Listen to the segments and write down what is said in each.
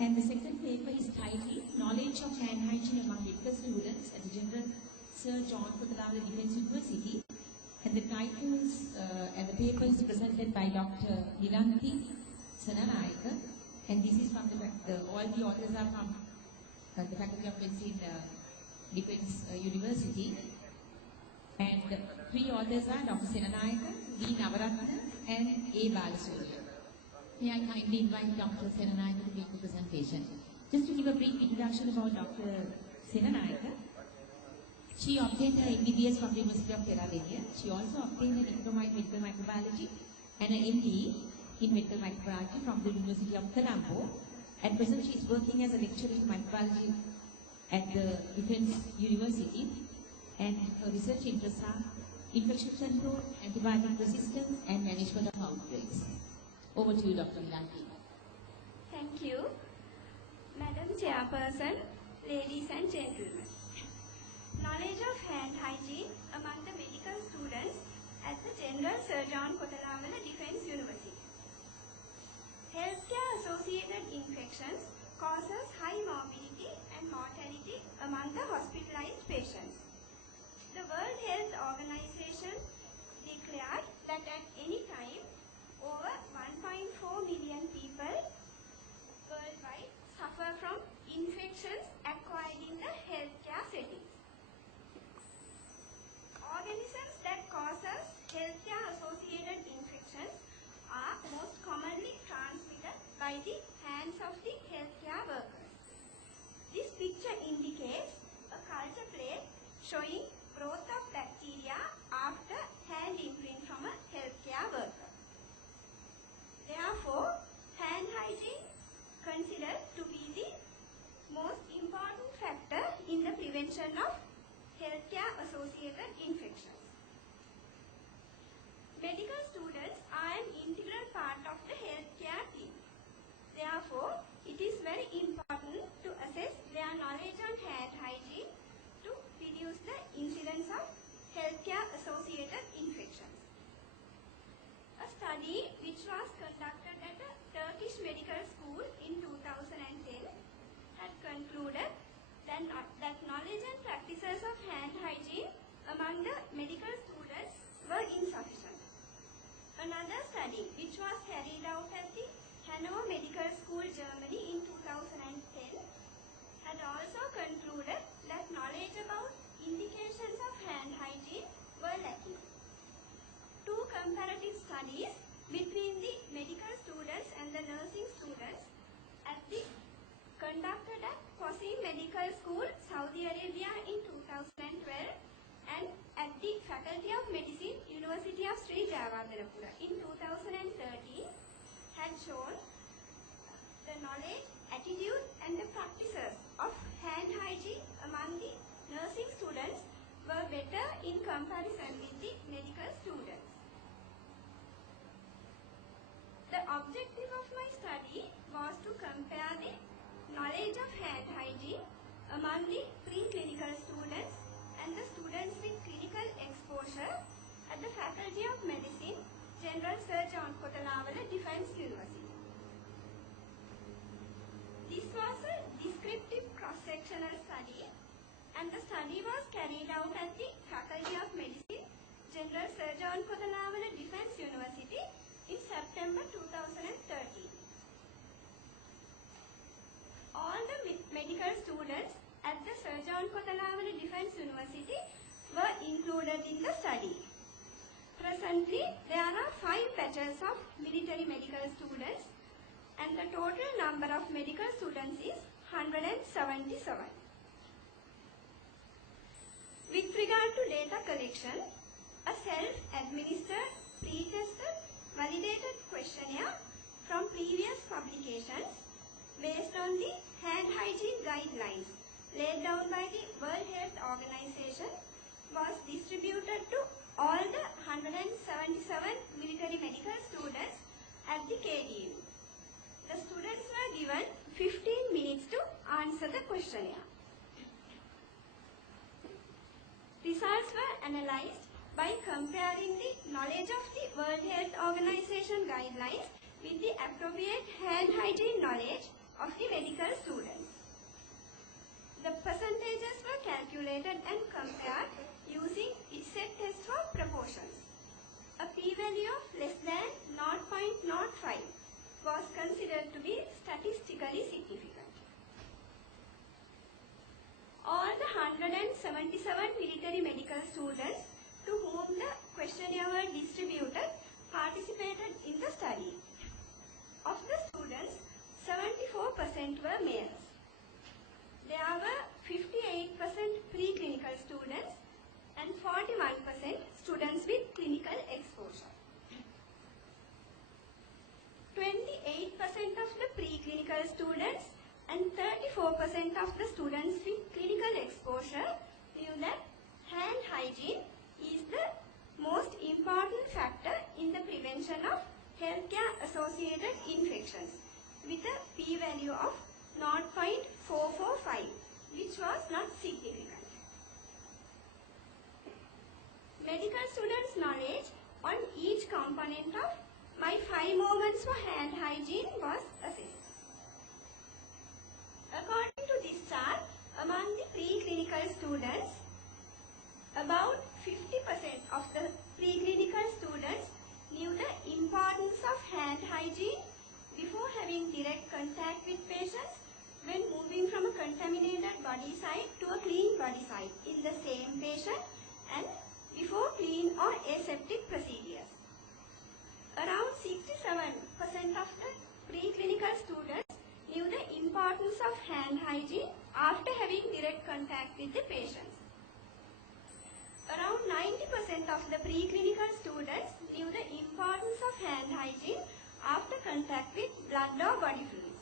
And the second paper is titled Knowledge of Hand Hygiene Among Medical Students at the General Sir John Kotelawala Defence University. And the titles and the paper is presented by Dr. Senanayake. And this is from all the authors are from the Faculty of Medicine Defence University. And the three authors are Dr. Senanayake, V. Navaratne, and A. Balasuriya. May I kindly invite Dr. Senanayake to make the presentation. Just to give a brief introduction about Dr. Senanayake. She obtained her MBBS from the University of Kerala. She also obtained a diploma in medical microbiology and an MD in medical microbiology from the University of Colombo. At present, she is working as a lecturer in microbiology at the Defence University, and her research interests are infection control, antibiotic resistance, and management of outbreaks. Over to you, Dr. Milaki. Thank you. Madam Chairperson, ladies and gentlemen. Knowledge of hand hygiene among the medical students at the General Sir John Kotelawala Defence University. Healthcare-associated infections causes high morbidity and mortality among the hospitalized patients. The World Health Organization declared that at any time, over 1.4 million people worldwide suffer from infections acquired in the healthcare settings. Organisms that causes healthcare-associated infections are most commonly transmitted by the hands of the healthcare workers. This picture indicates a culture plate showing growth of bacteria after hand imprint from a healthcare worker. Therefore, hand hygiene considered to be the most important factor in the prevention of healthcare-associated infections. Medical students are an integral part of the healthcare team. Therefore, it is very important to assess their knowledge on hand hygiene to reduce the incidence of healthcare-associated infections. A study which was conducted at a Turkish medical school in 2010 had concluded that knowledge and practices of hand hygiene among the medical students were insufficient. Another study, which was carried out at the Hannover Medical School, Germany in 2010, had also concluded that knowledge about indications of hand hygiene were lacking. Two comparative studies between the medical students and the nursing students conducted at Qasim Medical School, Saudi Arabia in 2012 and at the Faculty of Medicine, University of Sri Jawaharlal in 2013 had shown the knowledge, attitude and the practices of hand hygiene among the nursing students were better in comparison with the medical students. The objective of my study was to compare the knowledge of hand hygiene among the pre-clinical students and the students with clinical exposure at the Faculty of Medicine, General Sir John Kotelawala Defence University. This was a descriptive cross-sectional study, and the study was carried out at the Faculty of Medicine, General Sir John Kotelawala Defence University in September 2013. All the medical students at the Sir John Kotelawala Defence University were included in the study. Presently, there are 5 batches of military medical students, and the total number of medical students is 177. With regard to data collection, a self-administered, pre-tested, validated questionnaire from previous publications based on the hand hygiene guidelines laid down by the World Health Organization was distributed to all the 177 military medical students at the KDU. The students were given 15 minutes to answer the questionnaire. Results were analyzed by comparing the knowledge of the World Health Organization guidelines with the appropriate hand hygiene knowledge of the medical calculated and compared using set test for proportions. A p-value of less than 0.05 was considered to be statistically significant. All the 177 military medical students to whom the questionnaire were distributed participated in the study. Of the students, 74% were males. There were 58% preclinical students and 41% students with clinical exposure. 28% of the preclinical students and 34% of the students with clinical exposure knew that hand hygiene is the most important factor in the prevention of healthcare associated infections with a p-value of 0.445, which was not significant. Medical students' knowledge on each component of my 5 moments for hand hygiene was assessed. According to this chart, among the preclinical students, about 50% of the preclinical students knew the importance of hand hygiene before having direct contact with patients when moving from a contaminated body site to a clean body site in the same patient and before clean or aseptic procedures. Around 67% of the preclinical students knew the importance of hand hygiene after having direct contact with the patients. Around 90% of the preclinical students knew the importance of hand hygiene after contact with blood or body fluids,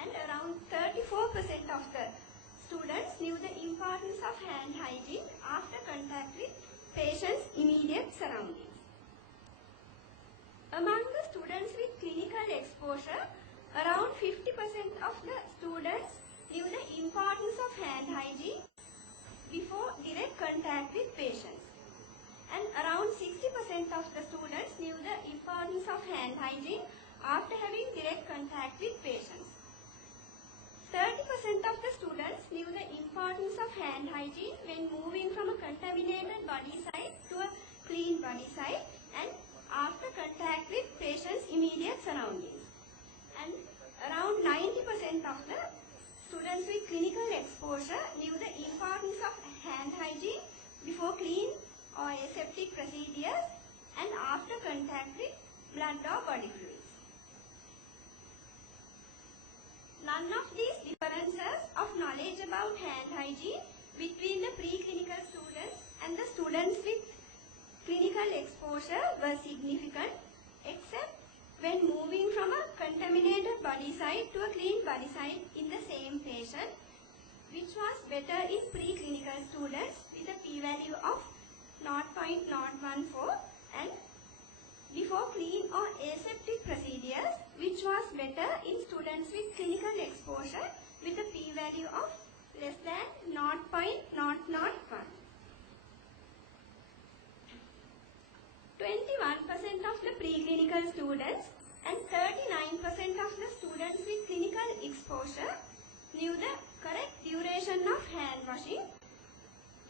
and around 34% of the students knew the importance of hand hygiene after contact with patients' immediate surroundings. Among the students with clinical exposure, around 50% of the students knew the importance of hand hygiene before direct contact with patients, and around 60% of the students knew the importance of hand hygiene after having direct contact with patients. 30% of the students knew the importance of hand hygiene when moving from a contaminated body site to a clean body site and after contact with patients' immediate surroundings, and around 90% of the students with clinical exposure knew the importance of hand hygiene before clean or aseptic procedures and after contact with blood or body fluids. None of these differences of knowledge about hand hygiene between the preclinical students and the students with clinical exposure were significant, except when moving from a contaminated body site to a clean body site in the same patient, which was better in preclinical students with a p-value of 0.014, and before clean or aseptic procedures, which was better in students with clinical exposure with a p-value of less than 0.001. 21% of the preclinical students and 39% of the students with clinical exposure knew the correct duration of hand washing,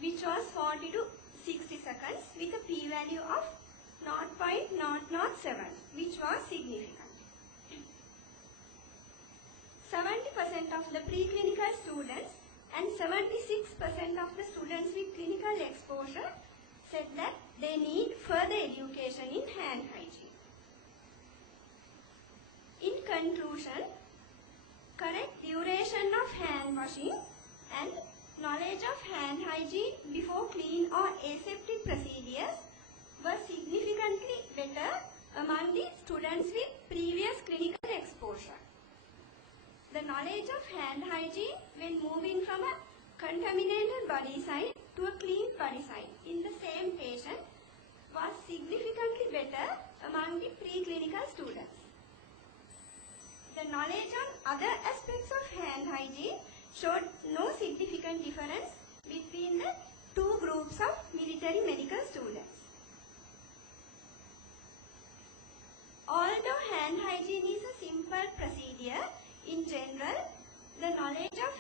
which was 40 to 60 seconds with a p-value of 0.007, which was significant. 70% of the preclinical students and 76% of the students with clinical exposure said that they need further education in hand hygiene. In conclusion, correct duration of hand washing and knowledge of hand hygiene before clean or aseptic procedures were significantly better among the students with previous clinical exposure. The knowledge of hand hygiene when moving from a contaminated body site to a clean body site in the same patient was significantly better among the preclinical students. The knowledge on other aspects of hand hygiene showed no significant difference between the two groups of military medical students. Although hand hygiene is a simple procedure, in general, the knowledge of